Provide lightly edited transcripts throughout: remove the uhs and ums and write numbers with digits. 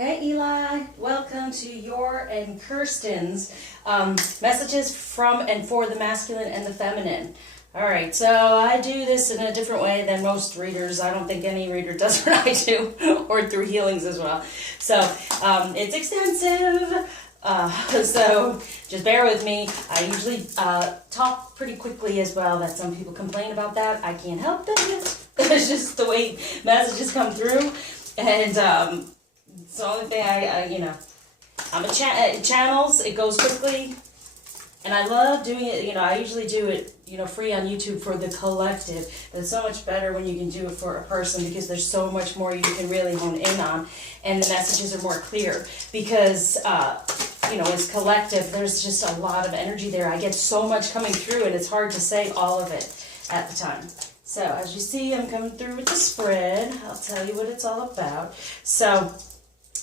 Hey Eli, welcome to your and Kirsten's messages from and for the masculine and the feminine. Alright, so I do this in a different way than most readers. I don't think any reader does what I do, or through healings as well. So, it's extensive, so just bear with me. I usually talk pretty quickly as well. That some people complain about that. I can't help it. It's just the way messages come through. And it's the only thing I'm a channels, it goes quickly, and I love doing it, I usually do it, free on YouTube for the collective, but it's so much better when you can do it for a person because there's so much more you can really hone in on, and the messages are more clear because, it's collective, there's just a lot of energy there. I get so much coming through, and it's hard to say all of it at the time. So, as you see, I'm coming through with the spread. I'll tell you what it's all about. So,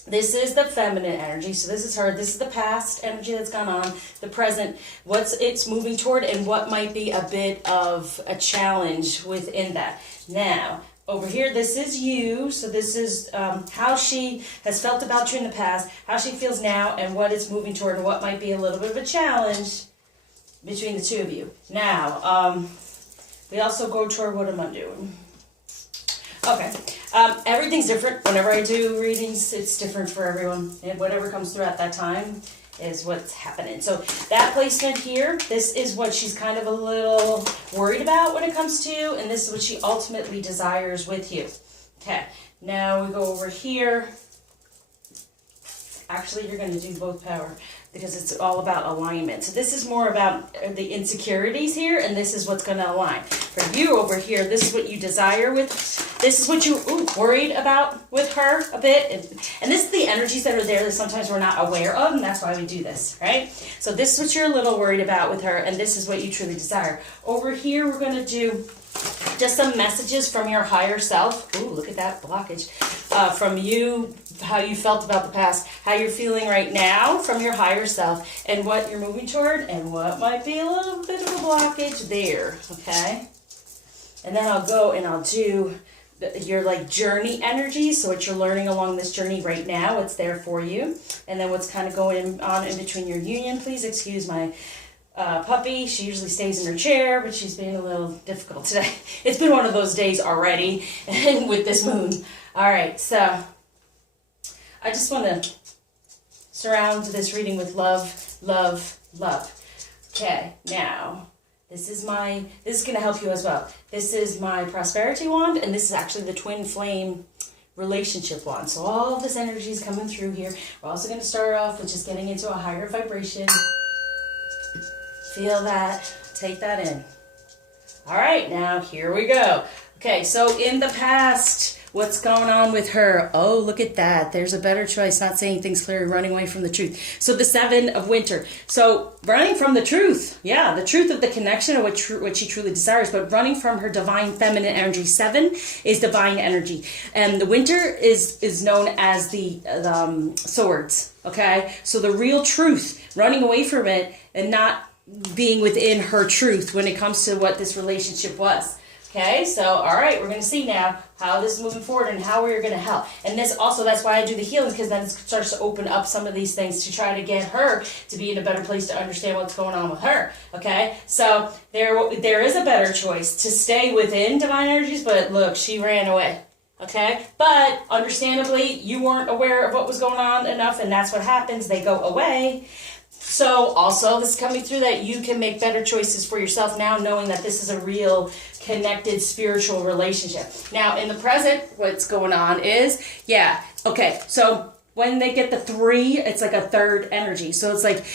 this is the feminine energy, so this is her. This is the past energy that's gone on, the present, what it's moving toward, and what might be a bit of a challenge within that. Now, over here, this is you, so this is how she has felt about you in the past, how she feels now, and what it's moving toward, and what might be a little bit of a challenge between the two of you. Now, we also go toward what am I doing? Okay, everything's different. Whenever I do readings, it's different for everyone. And whatever comes through at that time is what's happening. So that placement here, this is what she's kind of a little worried about when it comes to you, and this is what she ultimately desires with you. Okay, now we go over here. Actually, you're going to do both power because it's all about alignment. So this is more about the insecurities here, and this is what's going to align. For you over here, this is what you desire with, this is what you're worried about with her a bit. And this is the energies that are there that sometimes we're not aware of, and that's why we do this, right? So this is what you're a little worried about with her, and this is what you truly desire. Over here, we're going to do just some messages from your higher self. Ooh, look at that blockage. From you, how you felt about the past, how you're feeling right now from your higher self, and what you're moving toward, and what might be a little bit of a blockage there, okay? And then I'll go and I'll do your journey energy, so what you're learning along this journey right now, what's there for you, and then what's kind of going on in between your union. Please excuse my puppy. She usually stays in her chair, but she's being a little difficult today. It's been one of those days already with this moon. All right, so I just want to surround this reading with love, love, love. Okay, now this is going to help you as well. This is my prosperity wand, and this is actually the twin flame relationship wand. So all of this energy is coming through here. We're also going to start off with just getting into a higher vibration. Feel that, take that in. All right, now here we go. Okay, so in the past, what's going on with her? Oh, look at that. There's a better choice, not saying things clearly, running away from the truth. So the 7 of winter. So running from the truth. Yeah, the truth of the connection of what she truly desires, but running from her divine feminine energy. 7 is divine energy. And the winter is known as the swords, okay? So the real truth, running away from it and not being within her truth when it comes to what this relationship was. Okay, so all right, we're going to see now how this is moving forward and how we're going to help. And this also, that's why I do the healings, because then it starts to open up some of these things to try to get her to be in a better place to understand what's going on with her. Okay, so there is a better choice to stay within divine energies, but look, she ran away. Okay, but understandably, you weren't aware of what was going on enough, and that's what happens. They go away. So also, this is coming through that you can make better choices for yourself now, knowing that this is a real connected spiritual relationship. Now, in the present, what's going on is, yeah, okay, so when they get the 3, it's like a third energy. So it's like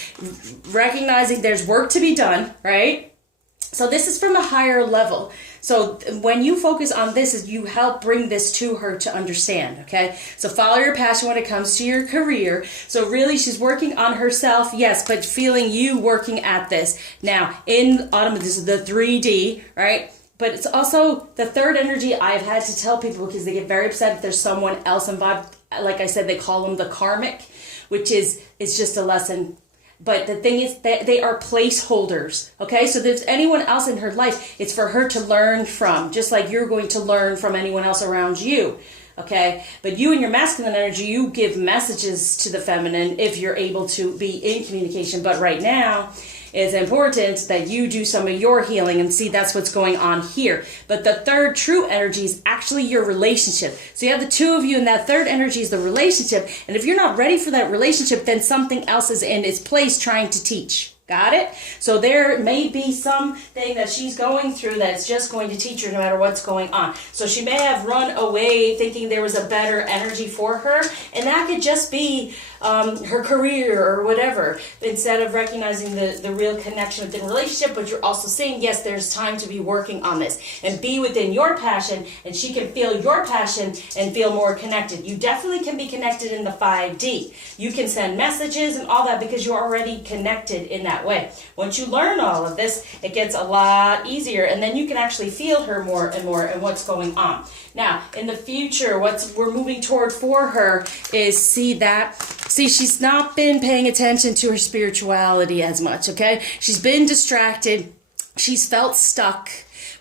recognizing there's work to be done, right? So this is from a higher level. So when you focus on this, you help bring this to her to understand, okay? So follow your passion when it comes to your career. So really, she's working on herself, yes, but feeling you working at this. Now, in autumn, this is the 3D, right? But it's also the third energy I've had to tell people because they get very upset if there's someone else involved. Like I said, they call them the karmic, which is, it's just a lesson. But the thing is that they are placeholders, okay? So if there's anyone else in her life, it's for her to learn from, just like you're going to learn from anyone else around you, okay? But you and your masculine energy, you give messages to the feminine if you're able to be in communication. But right now, it's important that you do some of your healing, and see, that's what's going on here. But the third true energy is actually your relationship. So you have the two of you, and that third energy is the relationship. And if you're not ready for that relationship, then something else is in its place trying to teach. Got it? So there may be something that she's going through that's just going to teach her no matter what's going on. So she may have run away thinking there was a better energy for her, and that could just be her career or whatever, instead of recognizing the real connection within relationship. But you're also saying, yes, there's time to be working on this and be within your passion, and she can feel your passion and feel more connected. You definitely can be connected in the 5D. You can send messages and all that because you're already connected in that way. Once you learn all of this, it gets a lot easier, and then you can actually feel her more and more and what's going on. Now, in the future, what we're moving toward for her is she's not been paying attention to her spirituality as much, okay? She's been distracted. She's felt stuck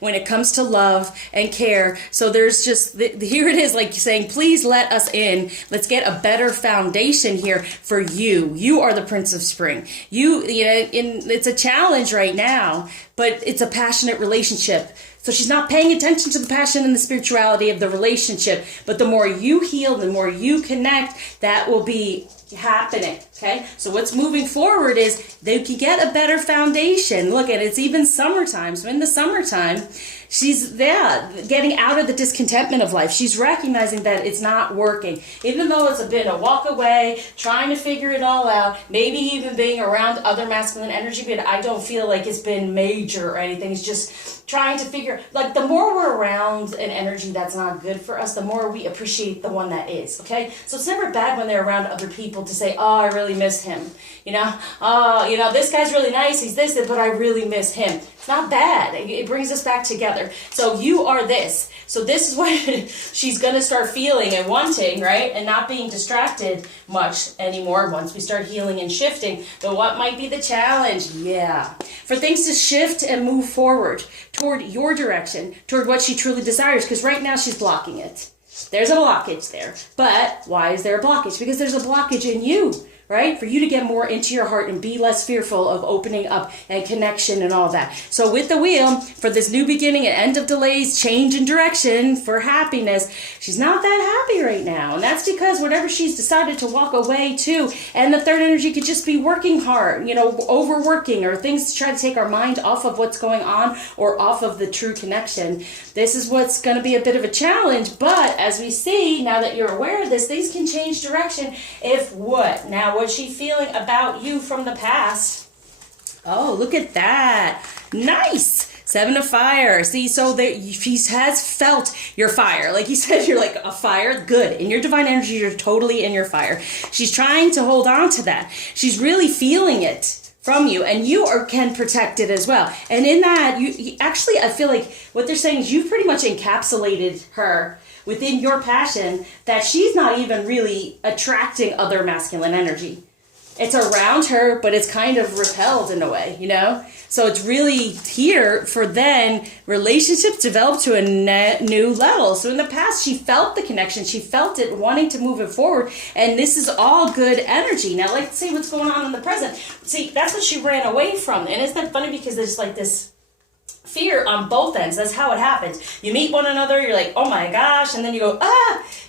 when it comes to love and care. So there's just, here it is, like saying, please let us in. Let's get a better foundation here for you. You are the Prince of Spring. It's a challenge right now, but it's a passionate relationship. So she's not paying attention to the passion and the spirituality of the relationship. But the more you heal, the more you connect, that will be happening, okay? So what's moving forward is they can get a better foundation. Look at it, it's even summertime. So in the summertime, she's getting out of the discontentment of life. She's recognizing that it's not working. Even though it's been a walk away, trying to figure it all out, maybe even being around other masculine energy, but I don't feel like it's been major or anything. It's just trying to figure, like, the more we're around an energy that's not good for us, the more we appreciate the one that is, okay? So it's never bad when they're around other people to say, oh, I really miss him. This guy's really nice, he's this, but I really miss him. It's not bad. It brings us back together. So you are this. So this is what she's going to start feeling and wanting, right? And not being distracted much anymore once we start healing and shifting. But what might be the challenge? Yeah. For things to shift and move forward toward your direction, toward what she truly desires. Because right now she's blocking it. There's a blockage there. But why is there a blockage? Because there's a blockage in you, right? For you to get more into your heart and be less fearful of opening up and connection and all that. So with the wheel, for this new beginning and end of delays, change in direction for happiness, she's not that happy right now. And that's because whatever she's decided to walk away to, and the third energy could just be working hard, overworking, or things to try to take our mind off of what's going on or off of the true connection. This is what's going to be a bit of a challenge. But as we see, now that you're aware of this, things can change direction if what? Now, what's she feeling about you from the past? Oh, look at that. Nice. 7 of fire. See, so she has felt your fire. Like you said, you're like a fire. Good. In your divine energy, you're totally in your fire. She's trying to hold on to that. She's really feeling it from you, and you can protect it as well. And in that, you actually, I feel like what they're saying is you've pretty much encapsulated her within your passion, that she's not even really attracting other masculine energy. It's around her, but it's kind of repelled in a way, So it's really here for then relationships develop to a new level. So in the past, she felt the connection. She felt it, wanting to move it forward. And this is all good energy. Now let's see what's going on in the present. See, that's what she ran away from. And isn't that funny? Because there's like this fear on both ends. That's how it happens. You meet one another, you're like, oh my gosh, and then you go,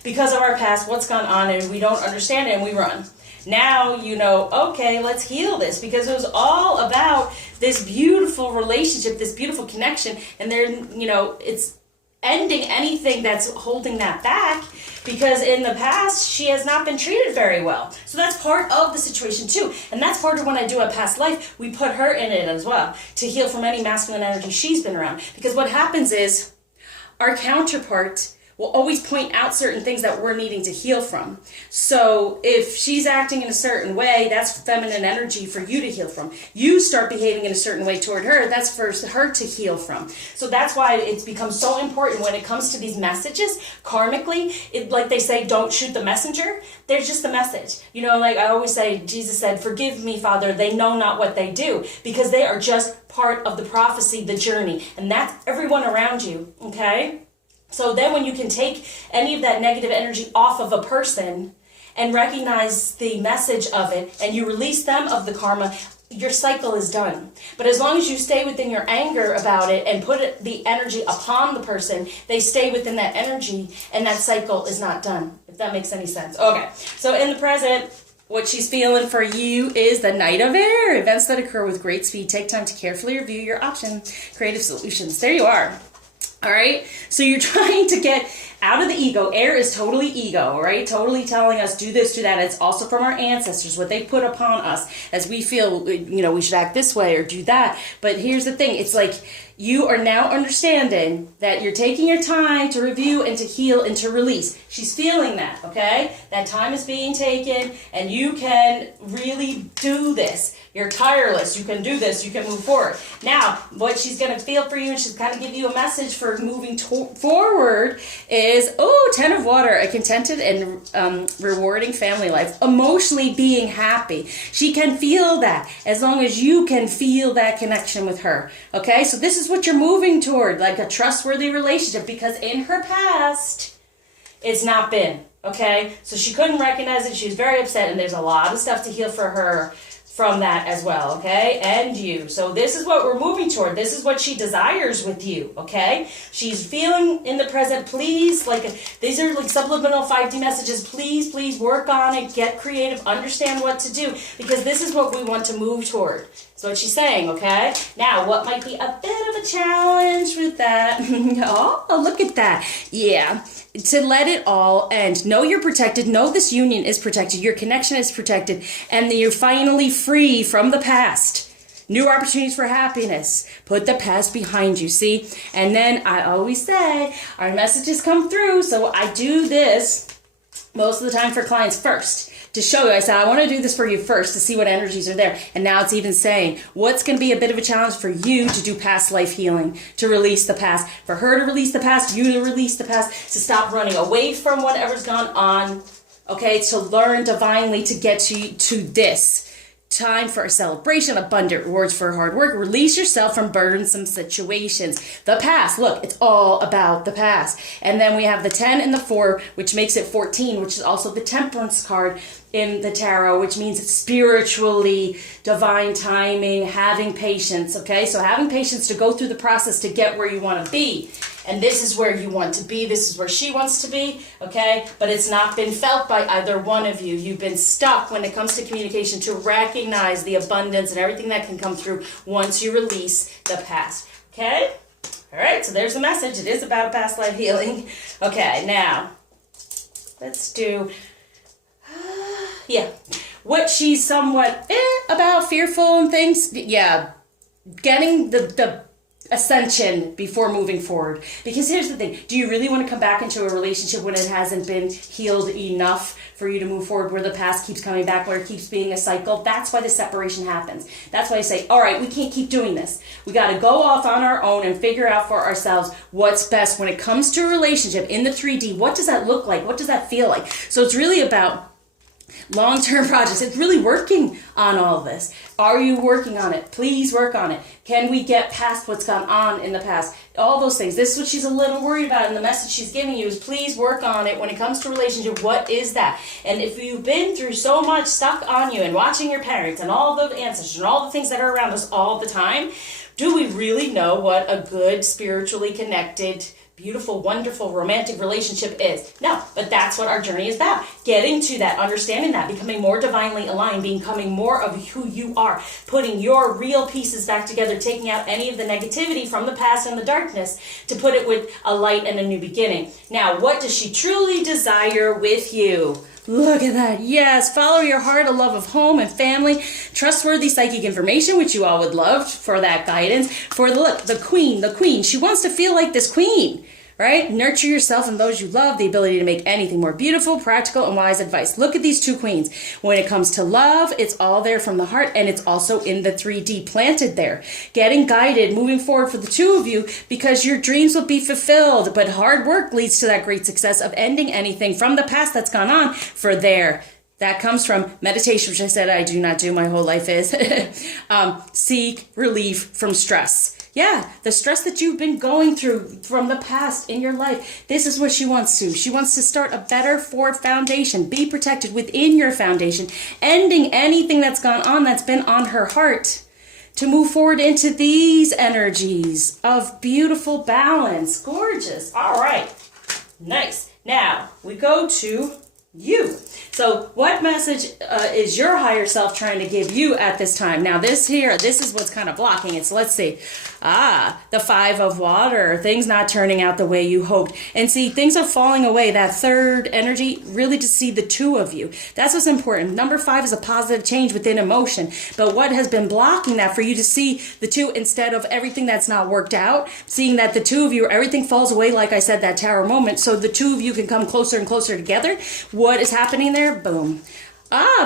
because of our past, what's gone on, and we don't understand it, and we run. Now okay, let's heal this, because it was all about this beautiful relationship, this beautiful connection, and then, it's ending anything that's holding that back, because in the past she has not been treated very well. So that's part of the situation too, and that's part of when I do a past life, we put her in it as well to heal from any masculine energy she's been around. Because what happens is our counterpart will always point out certain things that we're needing to heal from. So if she's acting in a certain way, that's feminine energy for you to heal from. You start behaving in a certain way toward her, that's for her to heal from. So that's why it's become so important when it comes to these messages, karmically, like they say, don't shoot the messenger. There's just a message. You know, like I always say, Jesus said, forgive me, Father, they know not what they do, because they are just part of the prophecy, the journey, and that's everyone around you, okay? So then when you can take any of that negative energy off of a person and recognize the message of it, and you release them of the karma, your cycle is done. But as long as you stay within your anger about it and put the energy upon the person, they stay within that energy, and that cycle is not done, if that makes any sense. Okay, so in the present, what she's feeling for you is the Knight of Air. Events that occur with great speed. Take time to carefully review your option. Creative solutions. There you are. All right, so you're trying to get out of the ego. Air is totally ego, right? Totally telling us do this, do that. It's also from our ancestors, what they put upon us as we feel, you know, we should act this way or do that. But here's the thing. It's like you are now understanding that you're taking your time to review and to heal and to release. She's feeling that, okay? That time is being taken, and you can really do this. You're tireless. You can do this. You can move forward. Now, what she's going to feel for you, and she's kind of give you a message for moving forward, is, 10 of Water, a contented and rewarding family life. Emotionally being happy. She can feel that as long as you can feel that connection with her. Okay? So this is what you're moving toward, like a trustworthy relationship, because in her past, it's not been. Okay? So she couldn't recognize it. She was very upset, and there's a lot of stuff to heal for her from that as well, okay? And you. So this is what we're moving toward. This is what she desires with you, okay? She's feeling in the present, please, like, these are like subliminal 5D messages. Please work on it, get creative, understand what to do, because this is what we want to move toward. That's what she's saying, okay? Now, what might be a bit of a challenge with that? Oh, look at that. Yeah. To let it all end. Know you're protected. Know this union is protected. Your connection is protected. And that you're finally free from the past. New opportunities for happiness. Put the past behind you, see? And then I always say, our messages come through. So I do this most of the time for clients first. To show you, I said, I want to do this for you first to see what energies are there. And now it's even saying, what's going to be a bit of a challenge for you to do past life healing, to release the past, for her to release the past, you to release the past, to stop running away from whatever's gone on, okay, to learn divinely to get to this. Time for a celebration, abundant rewards for hard work. Release yourself from burdensome situations. The past, look, it's all about the past. And then we have the 10 and the 4, which makes it 14, which is also the Temperance card in the tarot, which means spiritually, divine timing, having patience, okay? So having patience to go through the process to get where you want to be. And this is where you want to be. This is where she wants to be, okay? But it's not been felt by either one of you. You've been stuck when it comes to communication to recognize the abundance and everything that can come through once you release the past, okay? All right, so there's the message. It is about past life healing. Okay, now, let's do, what she's somewhat about fearful and things. Yeah, getting the ascension before moving forward. Because here's the thing. Do you really want to come back into a relationship when it hasn't been healed enough for you to move forward, where the past keeps coming back, where it keeps being a cycle? That's why the separation happens. That's why I say, all right, we can't keep doing this. We got to go off on our own and figure out for ourselves what's best when it comes to a relationship in the 3D. What does that look like? What does that feel like? So it's really about long-term projects. It's really working on all of this. Are you working on it? Please work on it. Can we get past what's gone on in the past? All those things. This is what she's a little worried about, and the message she's giving you is please work on it. When it comes to relationship, what is that? And if you've been through so much stuck on you and watching your parents and all the ancestors and all the things that are around us all the time, do we really know what a good, spiritually connected, beautiful, wonderful, romantic relationship is? No, but that's what our journey is about. Getting to that, understanding that, becoming more divinely aligned, becoming more of who you are, putting your real pieces back together, taking out any of the negativity from the past and the darkness to put it with a light and a new beginning. Now, what does she truly desire with you? Look at that. Yes, follow your heart, a love of home and family, trustworthy psychic information, which you all would love for that guidance. For the queen. She wants to feel like this queen. right? Nurture yourself and those you love, the ability to make anything more beautiful, practical, and wise advice. Look at these two queens. When it comes to love, it's all there from the heart, and it's also in the 3D planted there. Getting guided, moving forward for the two of you, because your dreams will be fulfilled, but hard work leads to that great success of ending anything from the past that's gone on for there. That comes from meditation, which I said I do not do, my whole life is. Seek relief from stress. Yeah, the stress that you've been going through from the past in your life. This is what she wants to. She wants to start a better forward foundation. Be protected within your foundation. Ending anything that's gone on that's been on her heart. To move forward into these energies of beautiful balance. Gorgeous. All right. Nice. Now, we go to you. So what message is your higher self trying to give you at this time? Now this is what's kind of blocking it. So let's see. The 5 of water, things not turning out the way you hoped. And see, things are falling away. That third energy, really to see the two of you. That's what's important. Number 5 is a positive change within emotion. But what has been blocking that for you to see the two instead of everything that's not worked out, seeing that the two of you, everything falls away, like I said, that tower moment, so the two of you can come closer and closer together. What is happening there? Boom.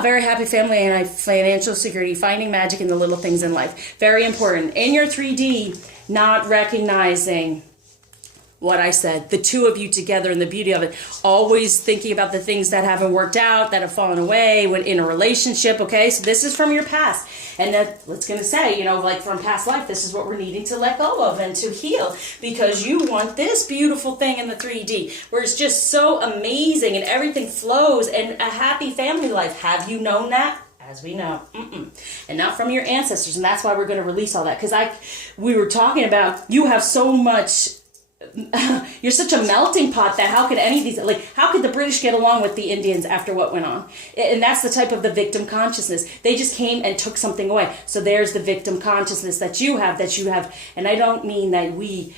Very happy family and financial security, finding magic in the little things in life. Very important. In your 3D, not recognizing what I said, the two of you together and the beauty of it. Always thinking about the things that haven't worked out, that have fallen away when in a relationship, okay? So this is from your past. And that's going to say, like from past life, this is what we're needing to let go of and to heal, because you want this beautiful thing in the 3D where it's just so amazing and everything flows and a happy family life. Have you known that? As we know, and not from your ancestors. And that's why we're going to release all that. Because we were talking about, you have so much, you're such a melting pot that how could any of these, how could the British get along with the Indians after what went on? And that's the type of the victim consciousness. They just came and took something away. So there's the victim consciousness that you have, and I don't mean that we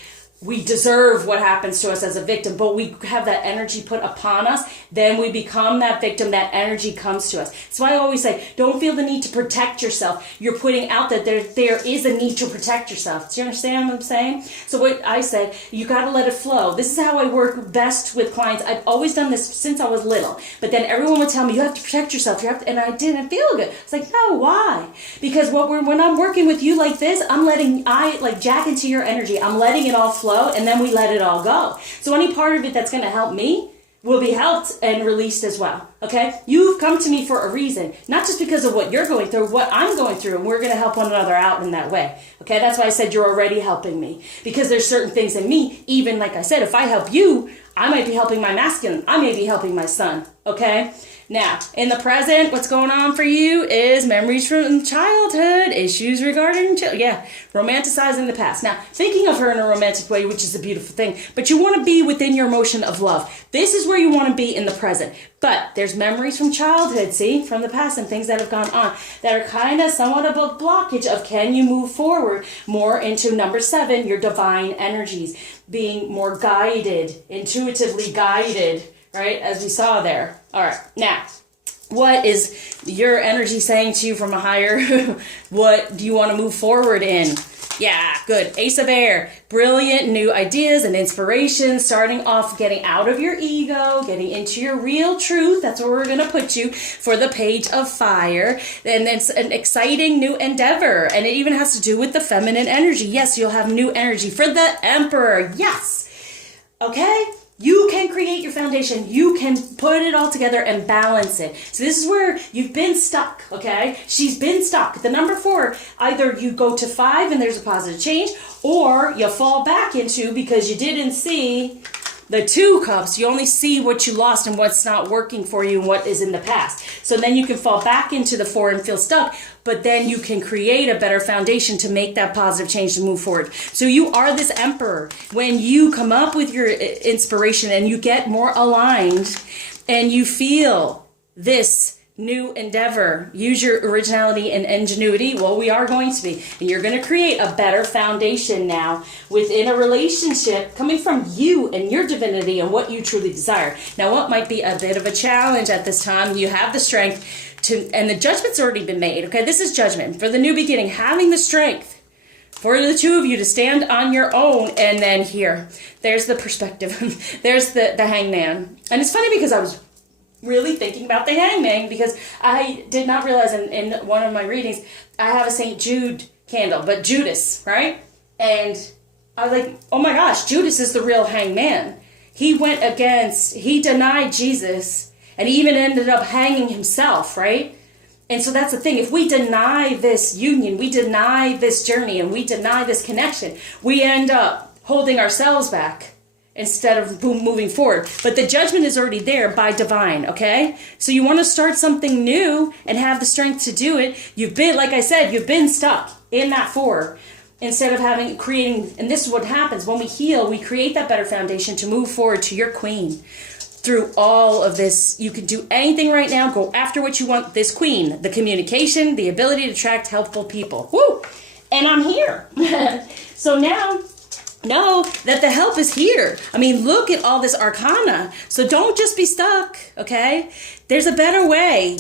deserve what happens to us as a victim, but we have that energy put upon us. Then we become that victim. That energy comes to us. So I always say, don't feel the need to protect yourself. You're putting out that there is a need to protect yourself. Do you understand what I'm saying? So what I say, you got to let it flow. This is how I work best with clients. I've always done this since I was little. But then everyone would tell me, you have to protect yourself. And I didn't feel good. It's like, no, why? Because when I'm working with you like this, I jack into your energy. I'm letting it all flow. And then we let it all go. So any part of it that's going to help me will be helped and released as well. Okay? You've come to me for a reason, not just because of what you're going through, what I'm going through, and we're going to help one another out in that way. Okay? That's why I said you're already helping me, because there's certain things in me, even like I said, if I help you, I might be helping my masculine. I may be helping my son. Okay? Now, in the present, what's going on for you is memories from childhood, issues regarding, romanticizing the past. Now, thinking of her in a romantic way, which is a beautiful thing, but you want to be within your emotion of love. This is where you want to be in the present. But there's memories from childhood, see, from the past and things that have gone on that are kind of somewhat of a blockage of can you move forward more into number 7, your divine energies, being more guided, intuitively guided, right, as we saw there. All right, now, what is your energy saying to you from a higher? What do you want to move forward in? Yeah, good. Ace of Air. Brilliant new ideas and inspiration. Starting off, getting out of your ego, getting into your real truth. That's where we're going to put you for the Page of Fire. And it's an exciting new endeavor. And it even has to do with the feminine energy. Yes, you'll have new energy for the Emperor. Yes. Okay? You can create your foundation. You can put it all together and balance it. So this is where you've been stuck, okay? She's been stuck. The number 4, either you go to 5 and there's a positive change, or you fall back into, because you didn't see the 2 cups, you only see what you lost and what's not working for you and what is in the past. So then you can fall back into the 4 and feel stuck, but then you can create a better foundation to make that positive change to move forward. So you are this Emperor. When you come up with your inspiration and you get more aligned and you feel this new endeavor, use your originality and ingenuity, well, we are going to be. And you're going to create a better foundation now within a relationship coming from you and your divinity and what you truly desire. Now, what might be a bit of a challenge at this time, you have the strength to, and the judgment's already been made, okay? This is judgment. For the new beginning, having the strength for the two of you to stand on your own. And then here, there's the perspective. There's the hangman. And it's funny because I was really thinking about the hangman because I did not realize in one of my readings, I have a St. Jude candle, but Judas, right? And I was like, oh my gosh, Judas is the real hangman. He denied Jesus, and he even ended up hanging himself, right? And so that's the thing. If we deny this union, we deny this journey, and we deny this connection, we end up holding ourselves back instead of moving forward. But the judgment is already there by divine, okay? So you want to start something new and have the strength to do it. You've been, like I said, you've been stuck in that 4. Instead of creating, and this is what happens, when we heal, we create that better foundation to move forward to your queen. Through all of this, you can do anything right now, go after what you want, this queen, the communication, the ability to attract helpful people. Woo! And I'm here. So now, know that the help is here. I mean, look at all this arcana. So don't just be stuck, okay? There's a better way.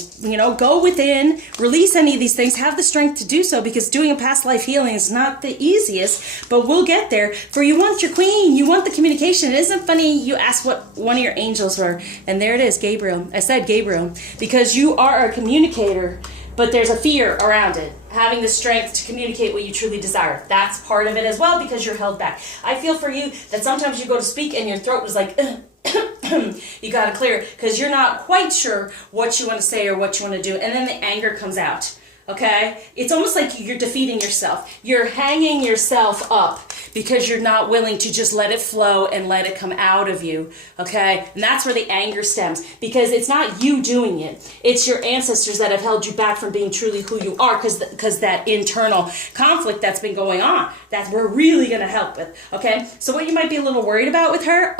Go within, release any of these things, have the strength to do so, because doing a past life healing is not the easiest, but we'll get there. For you want your queen, you want the communication. It isn't funny you asked what one of your angels were, and there it is, Gabriel. I said Gabriel, because you are a communicator, but there's a fear around it. Having the strength to communicate what you truly desire. That's part of it as well, because you're held back. I feel for you that sometimes you go to speak and your throat is like, you got to clear it because you're not quite sure what you want to say or what you want to do. And then the anger comes out. Okay? It's almost like you're defeating yourself. You're hanging yourself up because you're not willing to just let it flow and let it come out of you. Okay? And that's where the anger stems, because it's not you doing it. It's your ancestors that have held you back from being truly who you are, because that internal conflict that's been going on, that we're really going to help with. Okay? So what you might be a little worried about with her,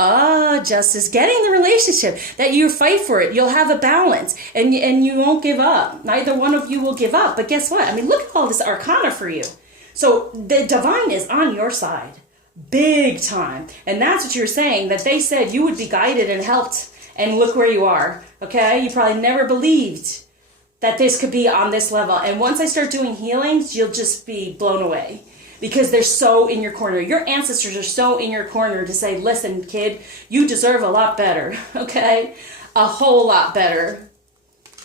Justice, getting the relationship, that you fight for it. You'll have a balance and you won't give up. Neither one of you will give up. But guess what? I mean, look at all this arcana for you. So the divine is on your side, big time. And that's what you're saying, that they said you would be guided and helped, and look where you are. Okay? You probably never believed that this could be on this level. And once I start doing healings, you'll just be blown away, because they're so in your corner. Your ancestors are so in your corner to say, listen, kid, you deserve a lot better. Okay? A whole lot better.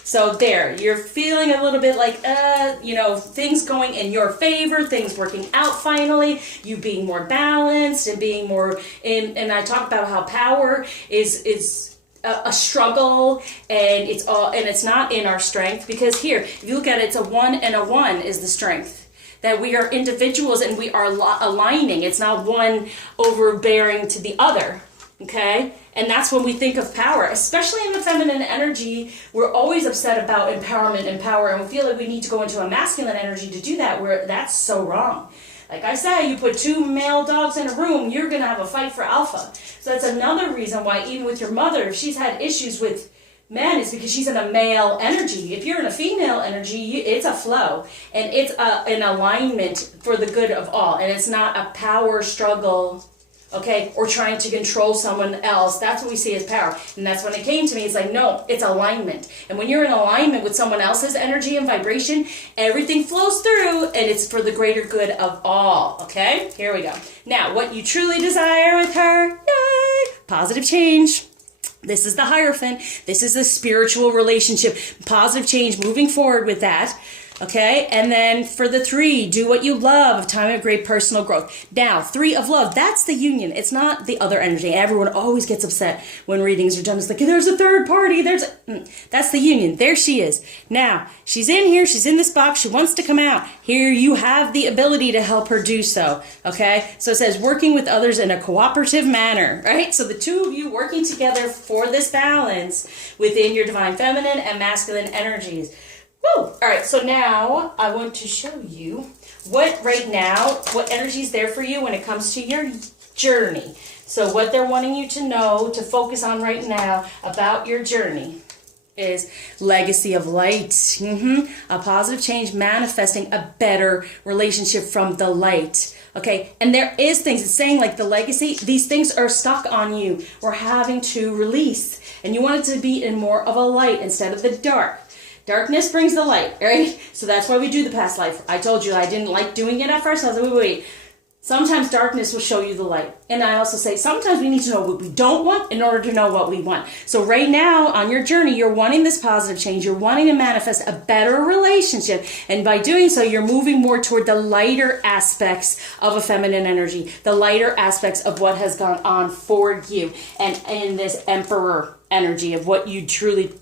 So there, you're feeling a little bit like, things going in your favor, things working out finally, you being more balanced and being more in, and I talk about how power is a struggle, and it's not in our strength, because here, if you look at it, it's a 1 and a 1 is the strength. That we are individuals and we are aligning. It's not one overbearing to the other. Okay? And that's when we think of power, especially in the feminine energy. We're always upset about empowerment and power, and we feel like we need to go into a masculine energy to do that, where that's so wrong. Like I said, you put 2 male dogs in a room, you're going to have a fight for alpha. So that's another reason why, even with your mother, if she's had issues with men, is because she's in a male energy. If you're in a female energy, it's a flow, and it's an alignment for the good of all, and it's not a power struggle. Okay, or trying to control someone else. That's what we see as power. And that's when it came to me. It's like, no, it's alignment. And when you're in alignment with someone else's energy and vibration, everything flows through, and it's for the greater good of all. Okay, here we go. Now, what you truly desire with her, yay, positive change. This is the Hierophant. This is a spiritual relationship. Positive change, moving forward with that. Okay, and then for the 3, do what you love, a time of great personal growth. Now, 3 of love, that's the union. It's not the other energy. Everyone always gets upset when readings are done. It's like, there's a third party. That's the union. There she is. Now, she's in here. She's in this box. She wants to come out. Here, you have the ability to help her do so. Okay, so it says working with others in a cooperative manner. Right, so the 2 of you working together for this balance within your divine feminine and masculine energies. Woo! All right, so now I want to show you what energy is there for you when it comes to your journey. So what they're wanting you to know, to focus on right now about your journey, is legacy of light. A positive change, manifesting a better relationship from the light. Okay, and there is things, it's saying like the legacy, these things are stuck on you. We're having to release, and you want it to be in more of a light instead of the dark. Darkness brings the light, right? So that's why we do the past life. I told you I didn't like doing it at first. I was like, wait. Sometimes darkness will show you the light. And I also say sometimes we need to know what we don't want in order to know what we want. So right now on your journey, you're wanting this positive change. You're wanting to manifest a better relationship. And by doing so, you're moving more toward the lighter aspects of a feminine energy, the lighter aspects of what has gone on for you. And in this emperor energy of what you truly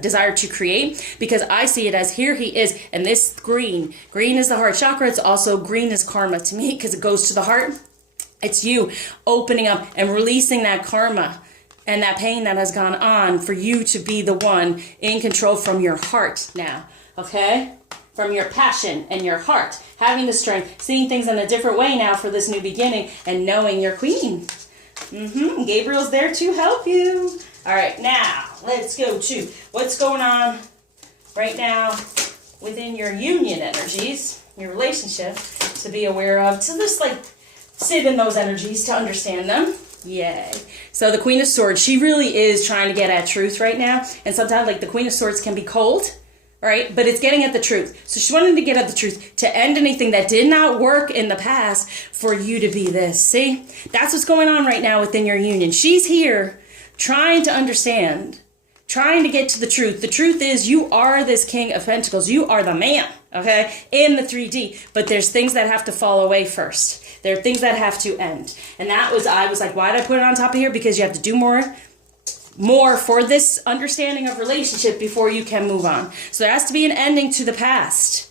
desire to create, because I see it as here he is, and this green is the heart chakra. It's also green is karma to me because it goes to the heart. It's you opening up and releasing that karma and that pain that has gone on for you to be the one in control from your heart now, okay? From your passion and your heart, having the strength, seeing things in a different way now for this new beginning, and knowing your queen. Gabriel's there to help you. All right, now let's go to what's going on right now within your union energies, your relationship, to be aware of, to just like sit in those energies to understand them. Yay. So the Queen of Swords, she really is trying to get at truth right now. And sometimes like the Queen of Swords can be cold, right? But it's getting at the truth. So she wanted to get at the truth, to end anything that did not work in the past for you to be this. See, that's what's going on right now within your union. She's here trying to understand, trying to get to the truth. The truth is you are this King of Pentacles. You are the man, okay, in the 3D. But there's things that have to fall away first. There are things that have to end. And I was like, why did I put it on top of here? Because you have to do more for this understanding of relationship before you can move on. So there has to be an ending to the past.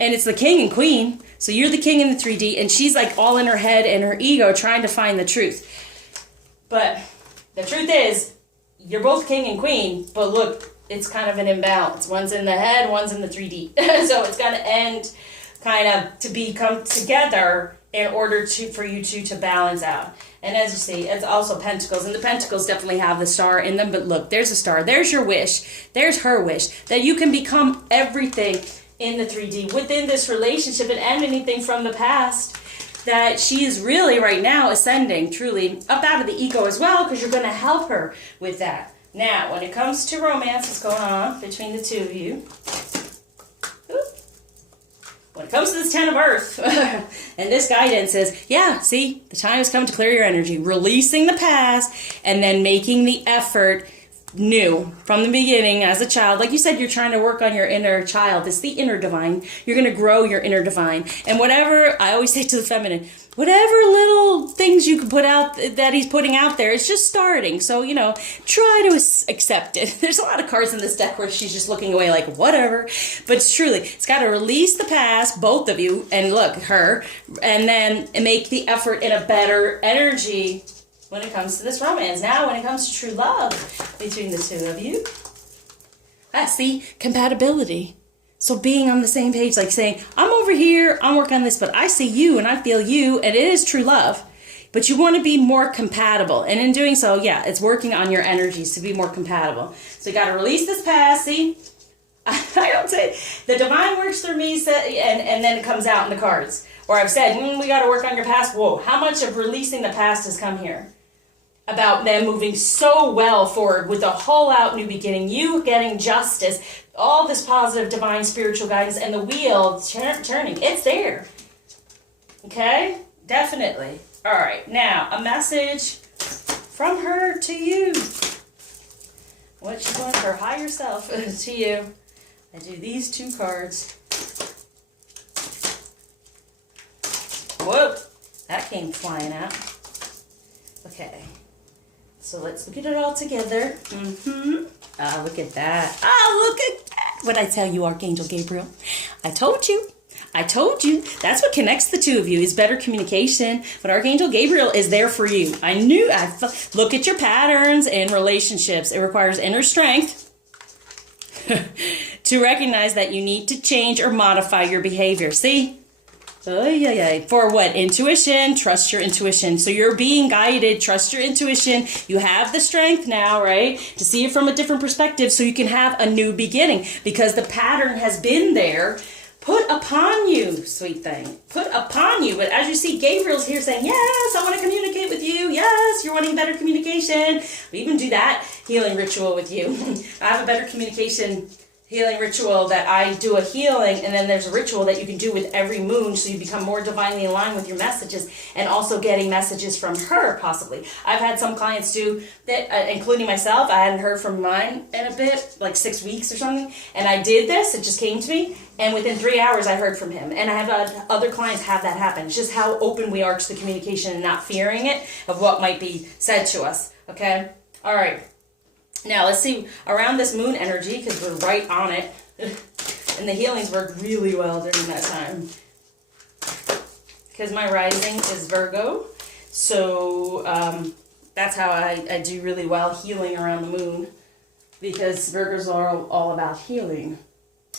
And it's the king and queen. So you're the king in the 3D, and she's like all in her head and her ego trying to find the truth. But the truth is, you're both king and queen, but look, it's kind of an imbalance. One's in the head, one's in the 3D. So it's got to end kind of to become together in order for you two to balance out. And as you see, it's also pentacles, and the pentacles definitely have the star in them, but look, there's a star. There's your wish. There's her wish that you can become everything in the 3D within this relationship and end anything from the past. That she is really right now ascending truly up out of the ego as well, because you're going to help her with that. Now, when it comes to romance, what's going on between the two of you? When it comes to this 10 of Earth, and this guidance says, yeah, see, the time has come to clear your energy, releasing the past, and then making the effort new from the beginning as a child. Like you said, you're trying to work on your inner child. It's the inner divine. You're going to grow your inner divine. And whatever, I always say to the feminine, whatever little things you can put out that he's putting out there, it's just starting. So, you know, try to accept it. There's a lot of cards in this deck where she's just looking away like, whatever. But it's truly, it's got to release the past, both of you, and look, her, and then make the effort in a better energy when it comes to this romance. Now, when it comes to true love between the two of you, that's the compatibility. So being on the same page, like saying, I'm over here, I'm working on this, but I see you and I feel you, and it is true love. But you want to be more compatible. And in doing so, yeah, it's working on your energies to be more compatible. So you got to release this past, see? I don't say, the divine works through me, and then it comes out in the cards. Or I've said, we got to work on your past. Whoa, how much of releasing the past has come here? About them moving so well forward with a whole out new beginning, you getting justice, all this positive divine spiritual guidance, and the wheel turning. It's there. Okay? Definitely. All right. Now, a message from her to you. What she wants, her higher self to you. I do these two cards. Whoa. That came flying out. Okay. So let's look at it all together. Ah, look at that. Ah, look at that. What'd I tell you, Archangel Gabriel? I told you. That's what connects the two of you is better communication. But Archangel Gabriel is there for you. Look at your patterns in relationships. It requires inner strength to recognize that you need to change or modify your behavior. See? For what? Intuition. Trust your intuition. So you're being guided. Trust your intuition. You have the strength now, right? To see it from a different perspective so you can have a new beginning. Because the pattern has been there. Put upon you, sweet thing. Put upon you. But as you see, Gabriel's here saying, yes, I want to communicate with you. Yes, you're wanting better communication. We even do that healing ritual with you. I have a better communication healing ritual that I do a healing, and then there's a ritual that you can do with every moon so you become more divinely aligned with your messages, and also getting messages from her possibly. I've had some clients do that, including myself. I hadn't heard from mine in a bit, like 6 weeks or something, and I did this. It just came to me, and within 3 hours I heard from him. And I have had other clients have that happen. It's just how open we are to the communication and not fearing it of what might be said to us. Okay? All right. Now, let's see, around this moon energy, because we're right on it, and the healings work really well during that time. Because my rising is Virgo, so that's how I do really well healing around the moon, because Virgos are all about healing.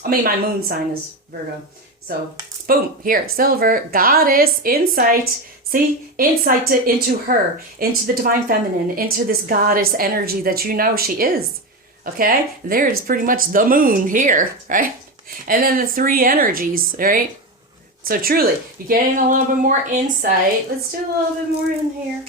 I mean, my moon sign is Virgo, so boom, here, silver, goddess, insight. See, insight into her, into the divine feminine, into this goddess energy that you know she is. Okay? There's pretty much the moon here, right? And then the 3 energies, right? So truly, you're getting a little bit more insight. Let's do a little bit more in here.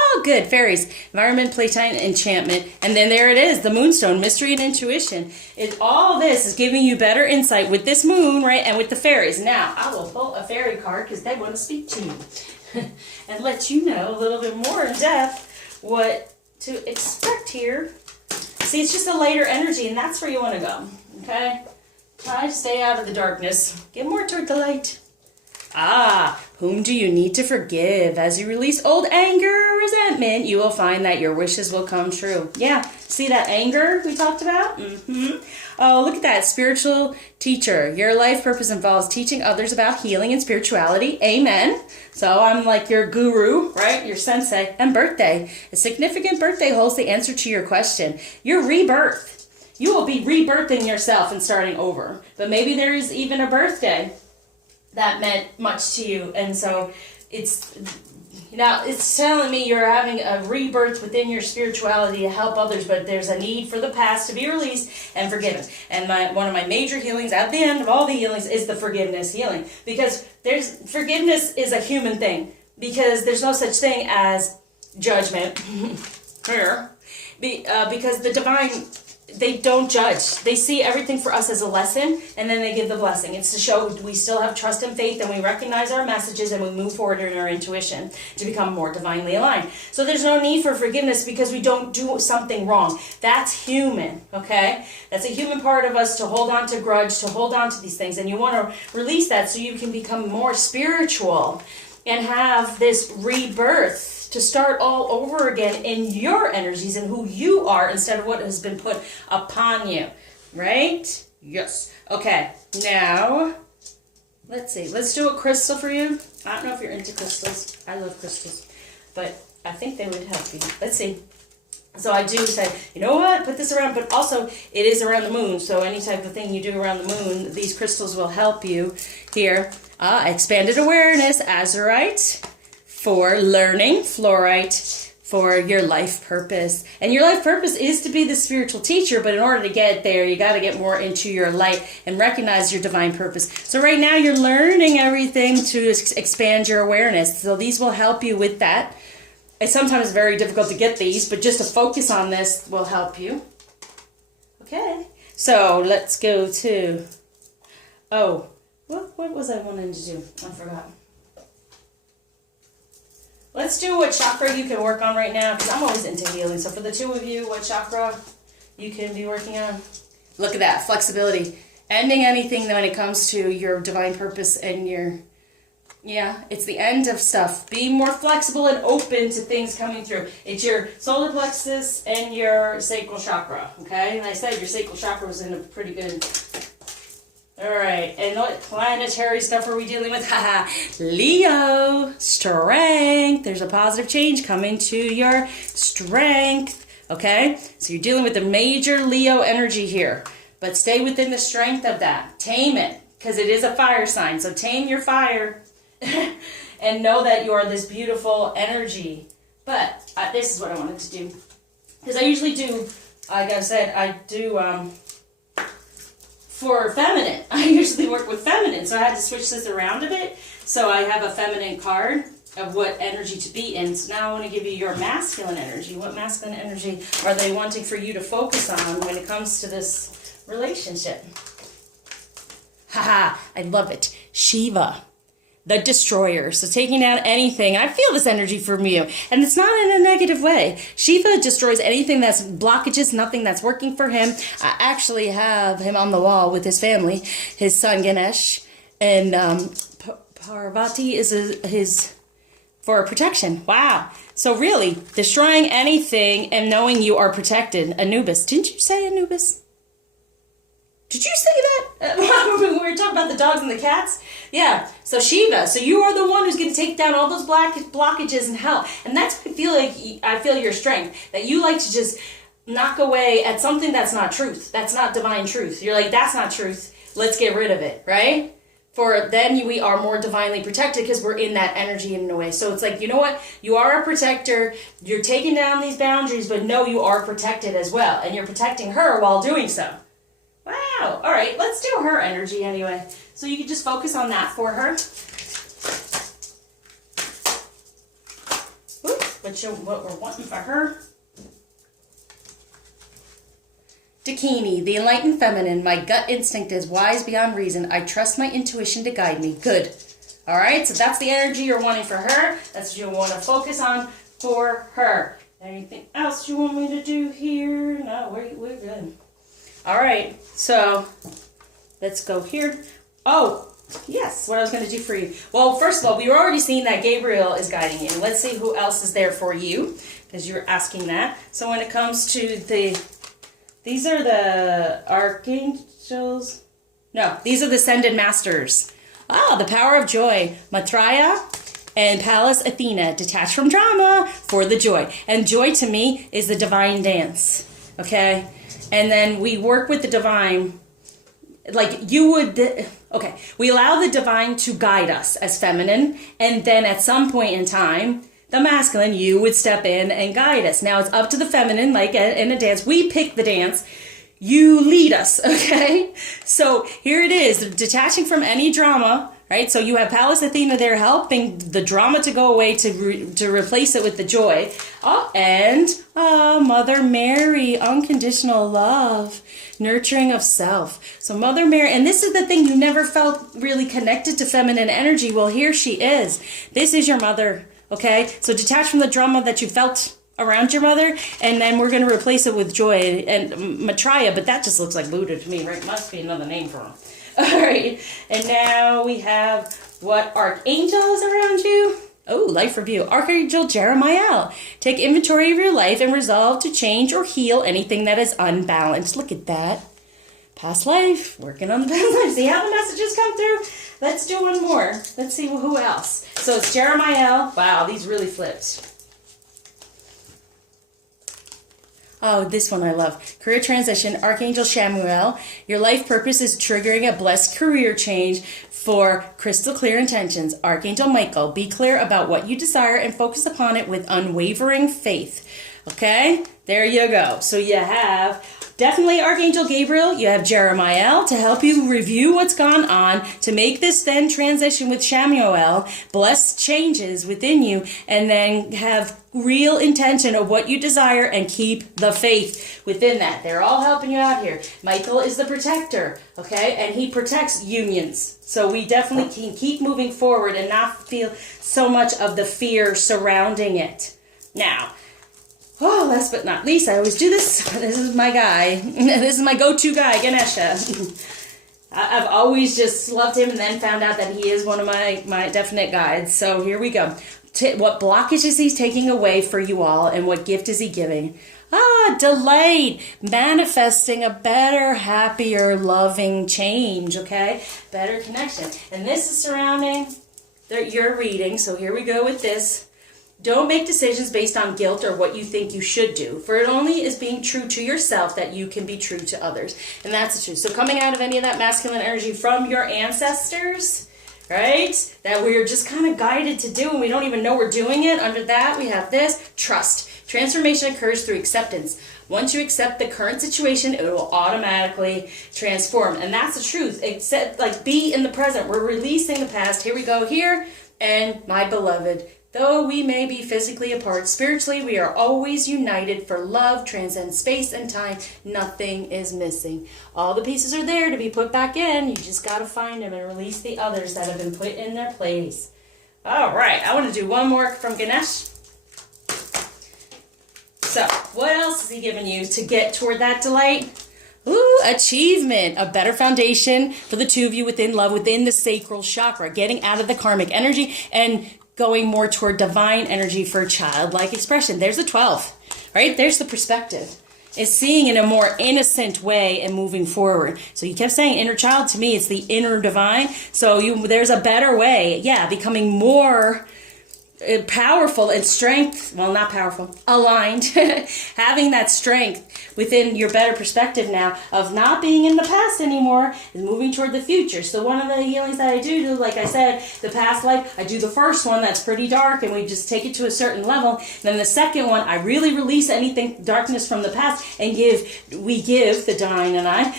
Oh, good. Fairies, environment, playtime, enchantment. And then there it is, the moonstone, mystery and intuition. All this is giving you better insight with this moon, right, and with the fairies. Now, I will pull a fairy card because they want to speak to you and let you know a little bit more in depth what to expect here. See, it's just a lighter energy, and that's where you want to go, okay? Try to stay out of the darkness. Get more toward the light. Ah, whom do you need to forgive? As you release old anger or resentment, you will find that your wishes will come true. Yeah, see that anger we talked about? Oh, look at that, spiritual teacher. Your life purpose involves teaching others about healing and spirituality. Amen. So I'm like your guru, right? Your sensei. And birthday. A significant birthday holds the answer to your question. Your rebirth. You will be rebirthing yourself and starting over. But maybe there is even a birthday that meant much to you, and so it's telling me you're having a rebirth within your spirituality to help others, but there's a need for the past to be released and forgiven. And one of my major healings at the end of all the healings is the forgiveness healing, because forgiveness is a human thing, because there's no such thing as judgment here, because the divine, they don't judge. They see everything for us as a lesson, and then they give the blessing. It's to show we still have trust and faith, and we recognize our messages, and we move forward in our intuition to become more divinely aligned. So there's no need for forgiveness because we don't do something wrong. That's human, okay? That's a human part of us to hold on to grudge, to hold on to these things, and you want to release that so you can become more spiritual and have this rebirth to start all over again in your energies and who you are instead of what has been put upon you. Right? Yes. Okay. Now, let's see. Let's do a crystal for you. I don't know if you're into crystals. I love crystals. But I think they would help you. Let's see. So I do say, you know what? Put this around. But also, it is around the moon. So any type of thing you do around the moon, these crystals will help you here. Expanded awareness, azurite. For learning, fluorite, for your life purpose. And your life purpose is to be the spiritual teacher, but in order to get there, you got to get more into your light and recognize your divine purpose. So right now, you're learning everything to expand your awareness. So these will help you with that. It's sometimes very difficult to get these, but just to focus on this will help you. Okay. So let's go to, what was I wanting to do? I forgot. Let's do what chakra you can work on right now, because I'm always into healing. So for the two of you, what chakra you can be working on? Look at that, flexibility. Ending anything when it comes to your divine purpose and your, it's the end of stuff. Be more flexible and open to things coming through. It's your solar plexus and your sacral chakra, okay? And I said your sacral chakra was in a pretty good... All right, and what planetary stuff are we dealing with? Haha, Leo, strength. There's a positive change coming to your strength, okay? So you're dealing with the major Leo energy here, but stay within the strength of that. Tame it, because it is a fire sign, so tame your fire and know that you are this beautiful energy. But this is what I wanted to do, because I usually do, like I said, I do... For feminine, I usually work with feminine, so I had to switch this around a bit. So I have a feminine card, of what energy to be in. So now I want to give you your masculine energy. What masculine energy are they wanting for you to focus on when it comes to this relationship? Haha, I love it. Shiva, the destroyer. So taking down anything. I feel this energy from you. And it's not in a negative way. Shiva destroys anything that's blockages, nothing that's working for him. I actually have him on the wall with his family, his son Ganesh, and Parvati is his for protection. Wow. So really, destroying anything and knowing you are protected. Anubis. Didn't you say Anubis? Did you say that when we were talking about the dogs and the cats? Yeah. So Shiva. So you are the one who's going to take down all those blockages and help. And that's what I feel your strength. That you like to just knock away at something that's not truth. That's not divine truth. You're like, that's not truth. Let's get rid of it, right? For then we are more divinely protected because we're in that energy in a way. So it's like, you know what? You are a protector. You're taking down these boundaries, but no, you are protected as well. And you're protecting her while doing so. Wow. All right, let's do her energy anyway. So you can just focus on that for her. What we're wanting for her. Dakini, the enlightened feminine. My gut instinct is wise beyond reason. I trust my intuition to guide me. Good. All right, so that's the energy you're wanting for her. That's what you want to focus on for her. Anything else you want me to do here? No, we're good. All right, so let's go here. Oh, yes, what I was going to do for you. Well, first of all, we were already seeing that Gabriel is guiding you. Let's see who else is there for you, because you were asking that. So when it comes to these are the archangels. No, these are the ascended masters. Ah, the power of joy. Maitreya and Pallas Athena, detached from drama for the joy. And joy to me is the divine dance, okay? And then we work with the divine, like you would, okay, we allow the divine to guide us as feminine, and then at some point in time, the masculine, you would step in and guide us. Now it's up to the feminine, like in a dance, we pick the dance, you lead us, okay? So here it is, detaching from any drama, right? So you have Pallas Athena there helping the drama to go away to replace it with the joy. Oh, and Mother Mary, unconditional love, nurturing of self. So Mother Mary, and this is the thing, you never felt really connected to feminine energy. Well, here she is. This is your mother, okay? So detach from the drama that you felt around your mother, and then we're going to replace it with joy and Maitreya, but that just looks like Buddha to me, right? Must be another name for him. All right, and now we have what archangel is around you? Oh, life review. Archangel Jeremiah. Take inventory of your life and resolve to change or heal anything that is unbalanced. Look at that. Past life, working on the past life. See how the messages come through? Let's do one more. Let's see who else. So it's Jeremiah. Wow, these really flipped. Oh, this one I love. Career transition, Archangel Shamuel. Your life purpose is triggering a blessed career change for crystal clear intentions. Archangel Michael, be clear about what you desire and focus upon it with unwavering faith. Okay, there you go. So you have definitely Archangel Gabriel. You have Jeremiah to help you review what's gone on, to make this then transition with Shamuel, bless changes within you, and then have real intention of what you desire and keep the faith within that. They're all helping you out here. Michael is the protector, okay? And he protects unions. So we definitely can keep moving forward and not feel so much of the fear surrounding it. Now, oh, last but not least, I always do this. This is my guy. This is my go-to guy, Ganesha. I've always just loved him and then found out that he is one of my definite guides. So here we go. What blockage is he taking away for you all, and what gift is he giving? Delight. Manifesting a better, happier, loving change, okay? Better connection. And this is surrounding your reading. So here we go with this. Don't make decisions based on guilt or what you think you should do, for it only is being true to yourself that you can be true to others. And that's the truth. So coming out of any of that masculine energy from your ancestors, right, that we're just kind of guided to do and we don't even know we're doing it, under that we have this, trust. Transformation occurs through acceptance. Once you accept the current situation, it will automatically transform. And that's the truth. Be in the present. We're releasing the past. Here we go here. And my beloved, Though we may be physically apart, spiritually we are always united, for love transcends space and time. Nothing is missing. All the pieces are there to be put back in. You just got to find them and release the others that have been put in their place. All right, I want to do one more from Ganesh. So, what else is he giving you to get toward that delight? Ooh, achievement, a better foundation for the two of you within love, within the sacral chakra, getting out of the karmic energy and going more toward divine energy for childlike expression. There's the 12, right? There's the perspective. It's seeing in a more innocent way and moving forward. So you kept saying inner child. To me, it's the inner divine. So there's a better way. Yeah, becoming more powerful and strength, well, not powerful, aligned, having that strength within your better perspective now of not being in the past anymore and moving toward the future. So one of the healings that I do, like I said, the past life, I do the first one that's pretty dark and we just take it to a certain level. Then the second one, I really release anything darkness from the past and we give, the divine and I,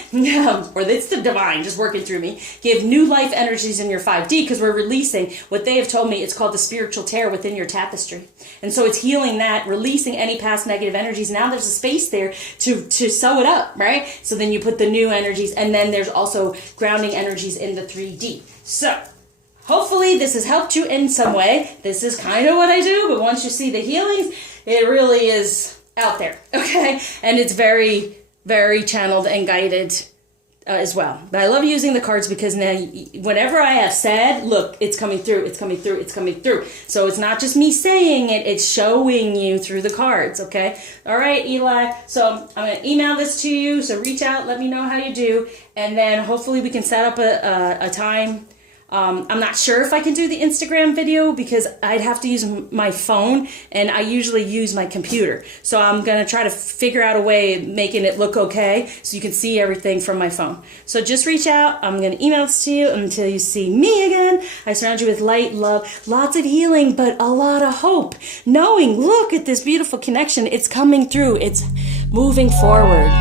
or it's the divine just working through me, give new life energies in your 5D because we're releasing what they have told me. It's called the spiritual tear within your tapestry. And so it's healing that, releasing any past negative energies. Now there's a space there to sew it up, right? So then you put the new energies, and then there's also grounding energies in the 3D. So hopefully this has helped you in some way. This is kind of what I do, but once you see the healings, it really is out there, okay? And it's very, very channeled and guided as well. But I love using the cards because now whatever I have said, look, it's coming through, it's coming through, it's coming through. So it's not just me saying it, it's showing you through the cards, okay? All right, Eli. So I'm going to email this to you. So reach out, let me know how you do. And then hopefully we can set up a time. I'm not sure if I can do the Instagram video because I'd have to use my phone and I usually use my computer. So I'm going to try to figure out a way of making it look okay so you can see everything from my phone. So just reach out. I'm going to email this to you until you see me again. I surround you with light, love, lots of healing, but a lot of hope. Knowing, look at this beautiful connection. It's coming through. It's moving forward.